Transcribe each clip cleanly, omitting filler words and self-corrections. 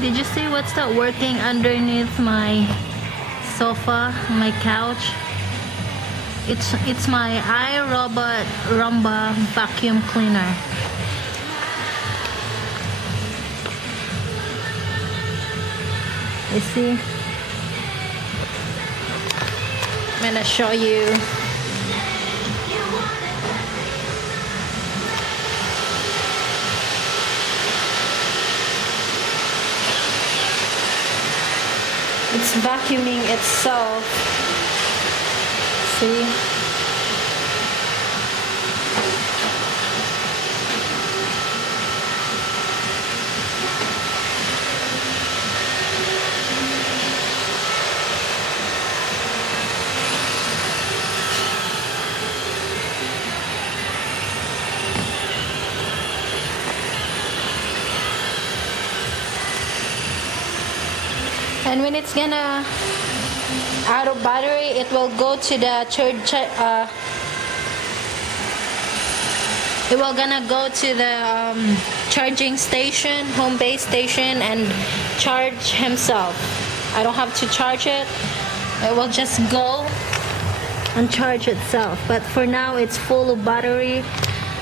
Did you see what's that working underneath my sofa, my couch? It's my Irobot roomba vacuum cleaner. You see? I'm gonna show you. It's vacuuming itself. See? And when it's gonna out of battery, it will go to the charging station, home base station, and charge himself. I don't have to charge it. It will just go and charge itself. But for now, it's full of battery,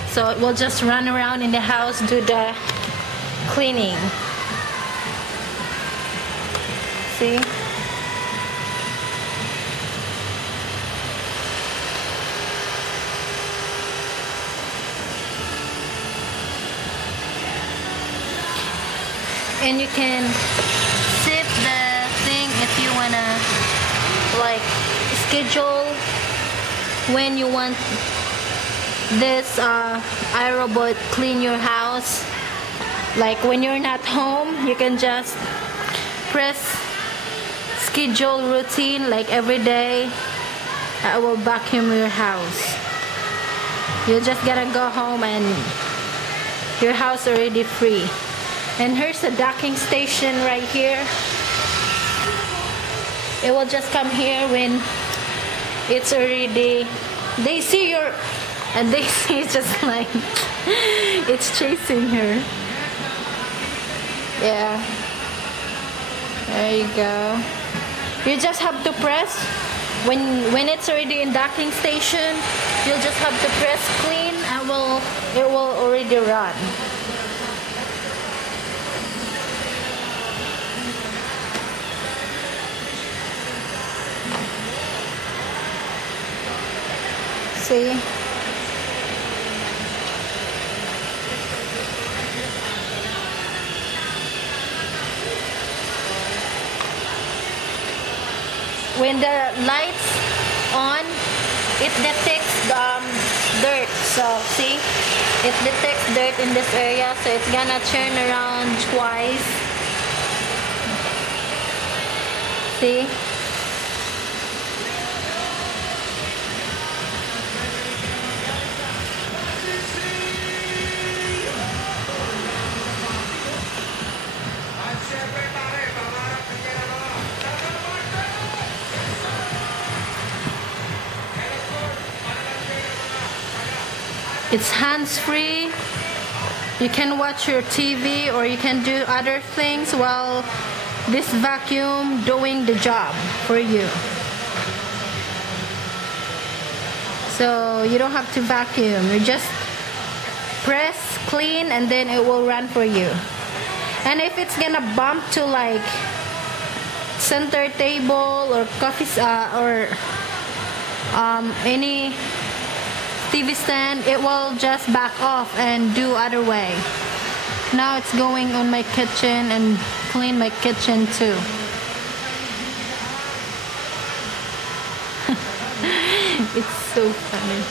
so it will just run around in the house, do the cleaning. See? And you can set the thing if you wanna like schedule when you want this iRobot clean your house. Like when you're not home, you can just press schedule routine, like every day I will vacuum your house. You just gotta go home and your house already free. And here's the docking station right here. It will just come here when it's already, they see your, and they see it's just like it's chasing her. Yeah, there you go. You just have to press when it's already in docking station. You'll just have to press clean and it will already run. See? When the lights on, it detects dirt. So see, it detects dirt in this area, so it's gonna turn around twice. See? It's hands-free. You can watch your TV or you can do other things while this vacuum doing the job for you. So you don't have to vacuum. You just press clean and then it will run for you. And if it's gonna bump to like center table or coffee or any TV stand, it will just back off and do other way. Now it's going on my kitchen and clean my kitchen too. It's so funny.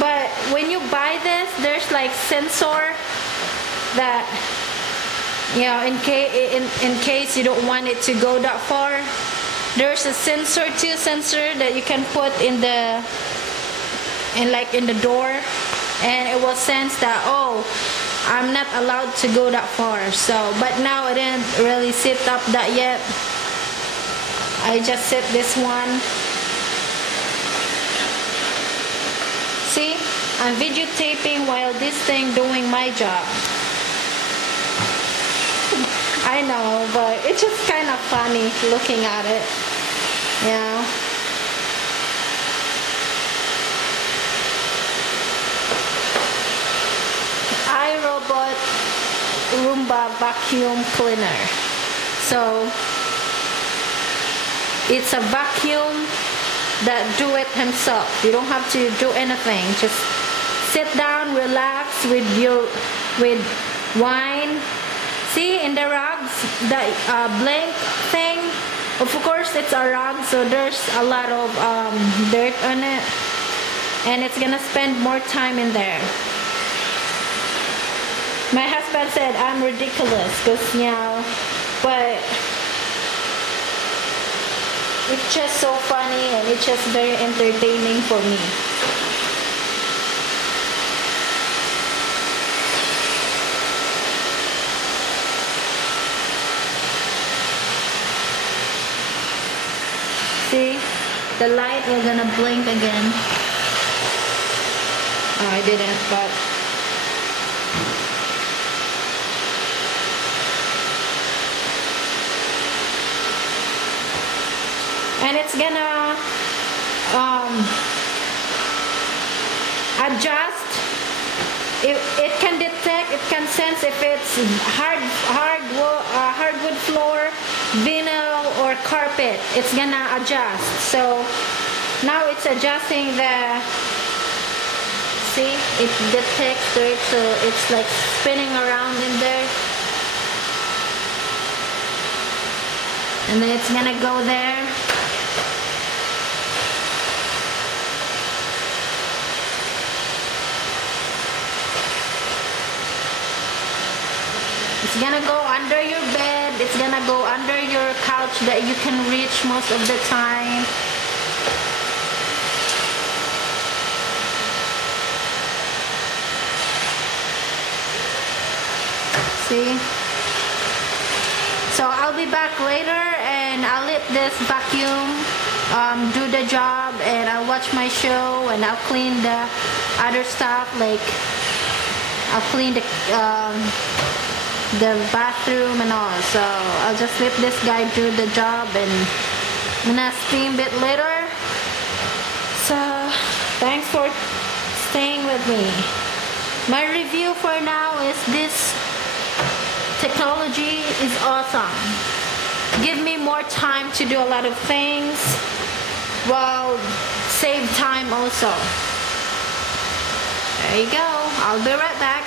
But when you buy this, there's like sensor that, you know, in case you don't want it to go that far. There's a sensor that you can put in the door, and it will sense that, oh, I'm not allowed to go that far. So, but now I didn't really set up that yet. I just set this one. See, I'm videotaping while this thing doing my job. I know, but it's just kind of funny looking at it. Yeah. Irobot Roomba vacuum cleaner. So it's a vacuum that do it himself. You don't have to do anything. Just sit down, relax with wine. See in the rugs, the blank thing. Of course, it's a rug, so there's a lot of dirt on it, and it's gonna spend more time in there. My husband said I'm ridiculous, cause but it's just so funny and it's just very entertaining for me. See, the light was gonna blink again. Oh, I didn't, but and it's gonna adjust. It can detect, it can sense if it's hardwood floor, vinyl, or carpet. It's gonna adjust. So now it's adjusting the. See, it detects it, so it's like spinning around in there, and then it's gonna go there. It's gonna go under your bed, it's gonna go under your couch that you can reach most of the time. See? So I'll be back later and I'll let this vacuum do the job, and I'll watch my show, and I'll clean the other stuff, like I'll clean the bathroom and all. So I'll just let this guy do the job, and I'm gonna steam it later. So thanks for staying with me. My review for now is this technology is awesome. Give me more time to do a lot of things, while save time also. There you go. I'll be right back.